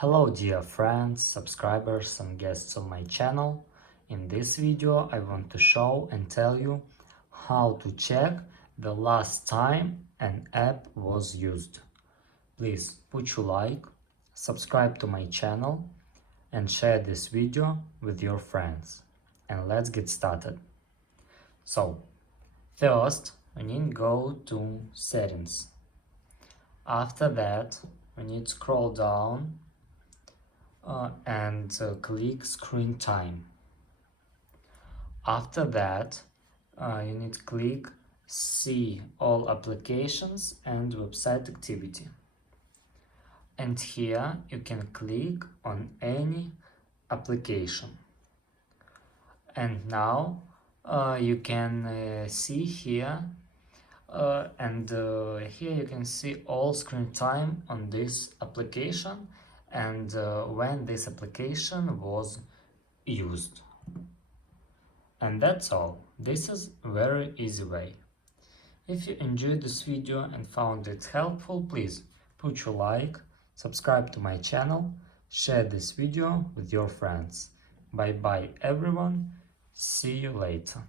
Hello dear friends, subscribers and guests of my channel. In this video I want to show and tell you how to check the last time an app was used. Please put your like, subscribe to my channel and share this video with your friends. And let's get started. So, first we need to go to settings. After that we need to scroll down and click screen time. After that you need to click see all applications and website activity, and here you can click on any application. And now you can see here here you can see all screen time on this application and when this application was used. And that's all. This is a very easy way. If you enjoyed this video and found it helpful, please put your like, subscribe to my channel, share this video with your friends. Bye bye everyone, see you later.